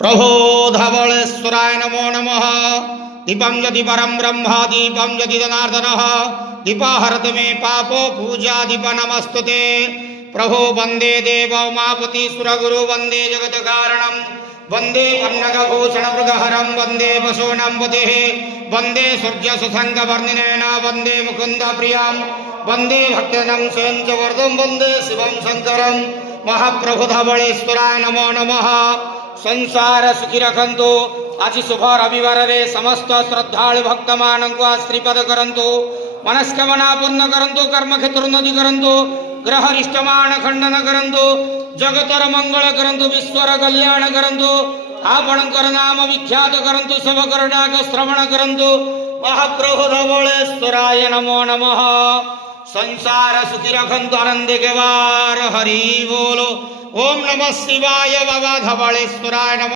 प्रभो धवलेश्वराय नमो नमः। दीपं यदि परं ब्रह्म दीपं यदि जनार्दनः दीपहरत मे पापो पूजा दीप नमस्तुते। प्रभो वंदे देव उमापति सुरगुरु वंदे जगत कारणं वंदे पन्नगभूषण मृगहरं वंदे वसोनं पतिः वंदे सूर्य सुसंग वर्णिनेन वंदे मुकुंद प्रियं वंदे भक्तजनं स्वयं वंदे शिवं शंकरं। महाप्रभु धवलेश्वराय नमो नमः। संसार सुखी रखंतु। आज शुभ रविवार रे समस्त श्रद्धालु भक्त मान को आश्रीपद करंतु। मनस्कामना पूर्ण करंतु। कर्म क्षेत्र उन्नति करंतु। ग्रह रिष्टमान खंडन करंतु। जगतर मंगल करंतु। विश्वर कल्याण करंतु। आपणकर नाम विख्यात करंतु। सब करडाक श्रवण करंतु। महाप्रभु धवलेश्वराय नमो नमः। संसार सुखी रखंतु। आनंद के वार हरि बोलो। ओम नमः शिवाय बाबा धवलेश्वराय नमः।